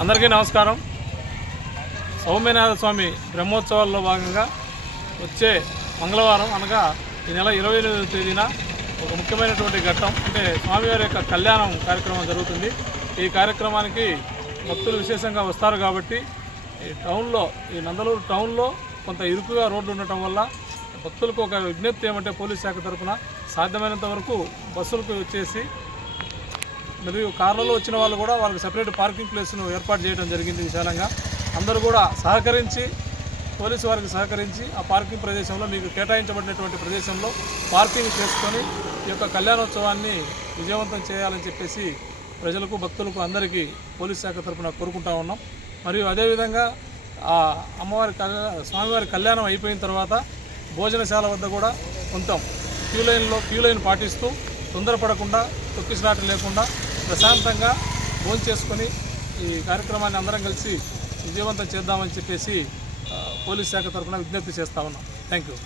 అందరికీ నమస్కారం. సౌమ్యనాథ స్వామి బ్రహ్మోత్సవాల్లో భాగంగా వచ్చే మంగళవారం అనగా ఈ నెల 28వ తేదీన ఒక ముఖ్యమైనటువంటి ఘట్టం అంటే స్వామివారి యొక్క కళ్యాణం కార్యక్రమం జరుగుతుంది. ఈ కార్యక్రమానికి భక్తులు విశేషంగా వస్తారు కాబట్టి ఈ నందలూరు టౌన్లో కొంత ఇరుకుగా రోడ్డు ఉండటం వల్ల భక్తులకు ఒక విజ్ఞప్తి ఏమంటే పోలీస్ శాఖ తరఫున సాధ్యమైనంత వరకు బస్సులకు వచ్చేసి మరియు కార్లలో వచ్చిన వాళ్ళు కూడా వాళ్ళకి సపరేట్ పార్కింగ్ ప్లేస్ను ఏర్పాటు చేయడం జరిగింది. విశాలంగా అందరూ కూడా సహకరించి పోలీసు వారికి సహకరించి ఆ పార్కింగ్ ప్రదేశంలో మీకు కేటాయించబడినటువంటి ప్రదేశంలో పార్కింగ్ చేసుకొని ఈ యొక్క కళ్యాణోత్సవాన్ని విజయవంతం చేయాలని చెప్పేసి ప్రజలకు భక్తులకు అందరికీ పోలీస్ శాఖ తరఫున కోరుకుంటా ఉన్నాం. మరియు అదేవిధంగా ఆ స్వామివారి కళ్యాణం అయిపోయిన తర్వాత భోజనశాల వద్ద కూడా కొంత క్యూ లైన్ పాటిస్తూ తొందరపడకుండా తొక్కిసలాట లేకుండా ప్రశాంతంగా భోజనం చేసుకొని ఈ కార్యక్రమాన్ని అందరం కలిసి విజయవంతం చేద్దామని చెప్పేసి పోలీస్ శాఖ తరఫున విజ్ఞప్తి చేస్తా ఉన్నాం. Thank you.